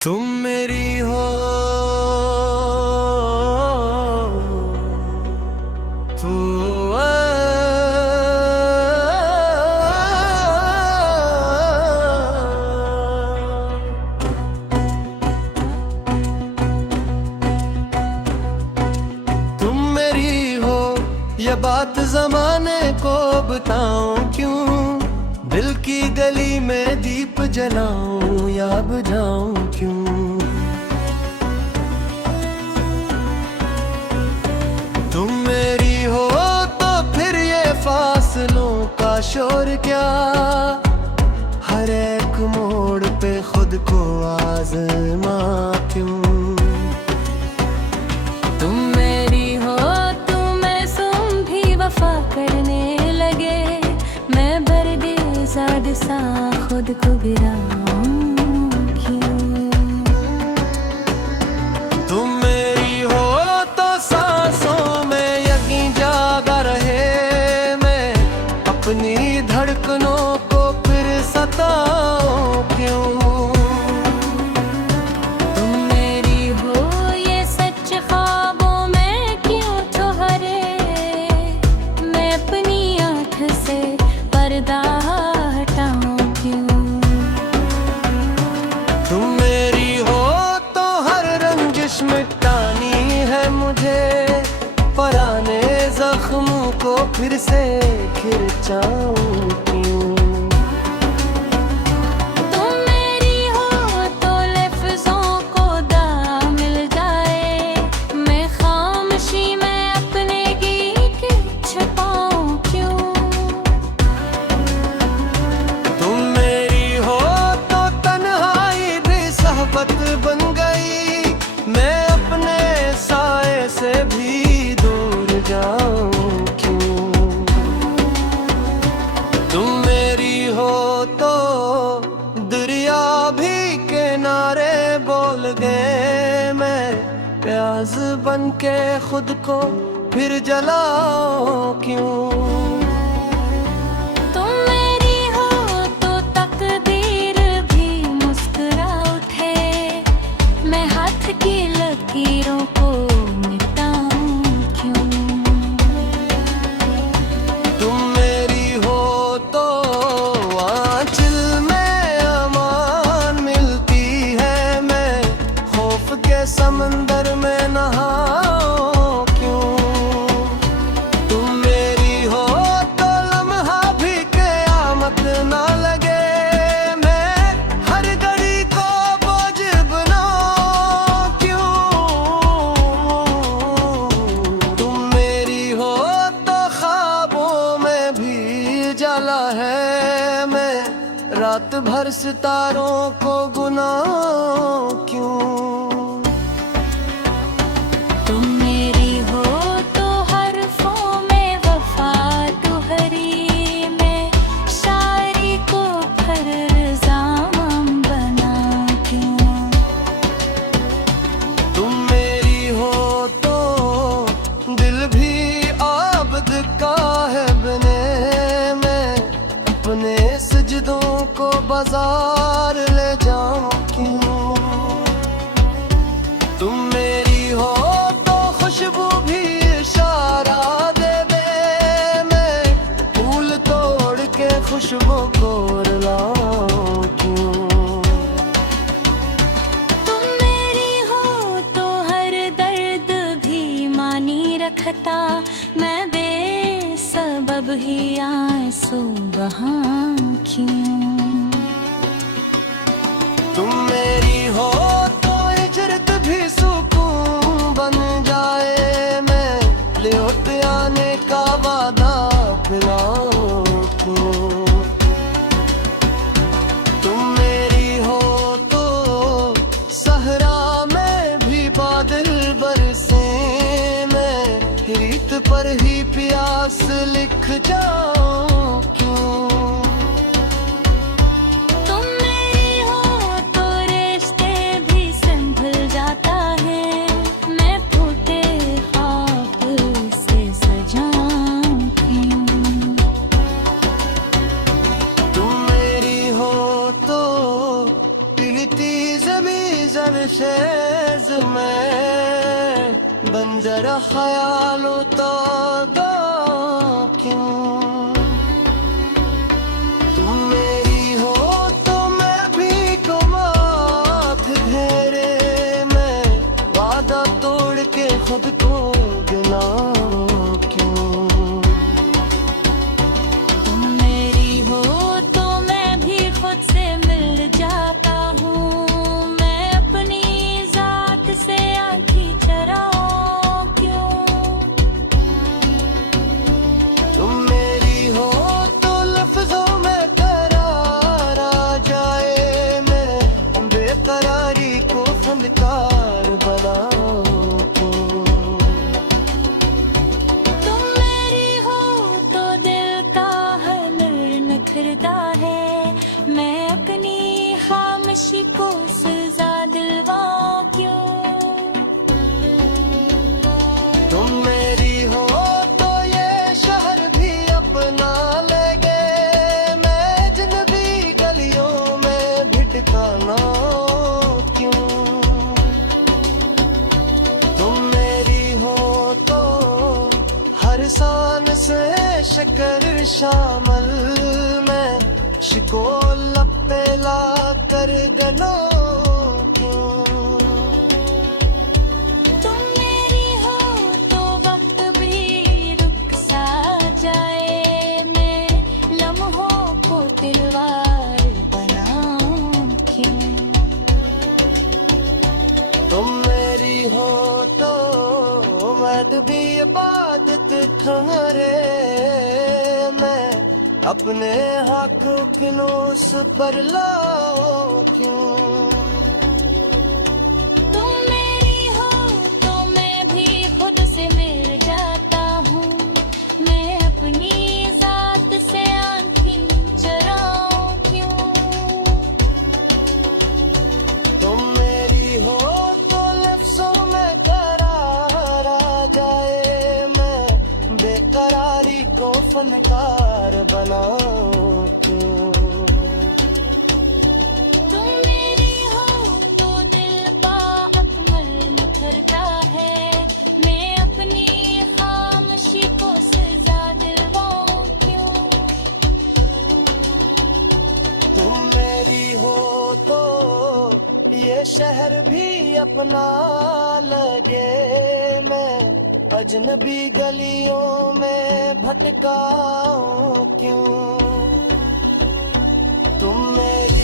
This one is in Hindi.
तुम मेरी हो तू तुम मेरी हो, ये बात जमाने को बताऊं क्यों? दिल की गली में दीप जलाऊं या बुझाऊं क्यों? तुम मेरी हो तो फिर ये फासलों का शोर क्या? हर एक मोड़ पे खुद को आजमा क्यों? तुम मेरी हो तो मासूम भी वफा करने लगे। मैं बर्दिज़ाद सा खुद को गिराऊं क्यों? तुम मेरी हो तो सांसों में यकीन जागा रहे। मैं अपनी धड़कनों को फिर सताऊं क्यों? तुम मेरी हो ये सच ख्वाबों में क्यों ठहरे? मैं अपनी आँख से पर्दा हटाऊं क्यों? तुम मेरी हो तो हर रंजिश मिटानी है मुझे। पुराने जख्मों को फिर से खिंचाऊं क्यों? तुम मेरी हो तो लफ्ज़ों को दाम मिल जाए। मैं खामोशी में अपने गीत छुपाऊं क्यों? तुम मेरी हो तो तन्हाई भी सहबत बन गई। मैं अपने साए से भी दूर जाऊं क्यों? तुम मेरी हो तो दरिया भी किनारे बोल गए। मैं प्यास बन के खुद को फिर जलाऊं क्यों? तुम मेरी हो तो तकदीर भी मुस्कुरा उठे। मैं हाथ की लकीरों को मिटाऊं क्यों? तुम मेरी हो तो आंचल में अमान मिलती है। मैं खौफ के समंदर में नहाऊं क्यों? तुम मेरी हो तो लम्हा भी क़यामत ना लगे। मैं हर घड़ी को बोझ बनाऊं क्यों? तुम मेरी हो तो ख्वाबों में भी जला है। मैं रात भर सितारों को गुनाऊं क्यों? तुम मेरी हो तो हरफों में वफा तुहरी। मैं शायरी को फरज़ाम बना क्यों? तुम मेरी हो तो दिल भी आबद का है बने। मैं अपने सजदों को बाजार ले जाऊं क्यों? तुम मेरी हो तो खुशबू भी इशारा दे दे। मैं फूल तोड़ के खुशबू को लाऊं क्यों? तुम मेरी हो तो हर दर्द भी मानी रखता। मैं बेसबब ही आंसू बहाऊं क्यों? तुम मेरी हो तो हिजरत भी सुकून बन जाए। मैं लौट आने का वादा खिलाऊं क्यों? तुम मेरी हो तो सहरा में भी बादल बरसे। मैं रीत पर ही प्यास लिख जाऊं क्यों? तुम मेरी हो तो रिश्ते भी संभल जाता है। मैं फूटे ख्वाब से सजाऊं क्यों? तुम मेरी हो तो सरशेज में बंजर ख्यालों तो दो क्यों। तुम मेरी हो तो मैं भी गुमात घेरे में वादा तोड़ के खुद को गिनाऊं क्यों। तुम मेरी हो तो मैं भी खुद से मिल जाता हूँ, मैं अपनी जात से आँखें चराऊं क्यों। तुम मेरी हो तो लफ्जों में करार आ जाए, मैं बेकरारी को फनकार बनाऊं क्यों। तुम मेरी हो तो दिल का हर निखरता है, मैं अपनी खामोशी को सजा दिलवाऊं क्यों। तुम मेरी हो तो ये शहर भी अपना लेगे, मैं अजनबी गलियों में भटकाना क्यों। तुम मेरी हो तो हर शान से शक्कर शामिल मैं शिको लपे ला कर गलो क्यों। तुम मेरी हो तो वक्त भी रुक सा जाए, मैं लम्हों को तिलवार बनाऊं क्यों। तुम मेरी हो तो मैं भी इबादत तुम्हारे, मैं अपने हाथों खिलूस बरलाऊं क्यों। तुम मेरी हो तो मैं भी खुद से मिल जाता हूँ, मैं अपनी जात से आँखें चराऊं क्यों। तुम मेरी हो तो लफ्जों में करार आ जाए, मैं बेकरारी को फनकार बनाऊं क्यों। तुम मेरी हो तो दिल का अकमल निखरता है, मैं अपनी खामोशी को सजा दिलवाऊं क्यों। तुम मेरी हो तो ये शहर भी अपना लगे, मैं अजनबी गलियों में भटकाऊं क्यों। तुम मेरी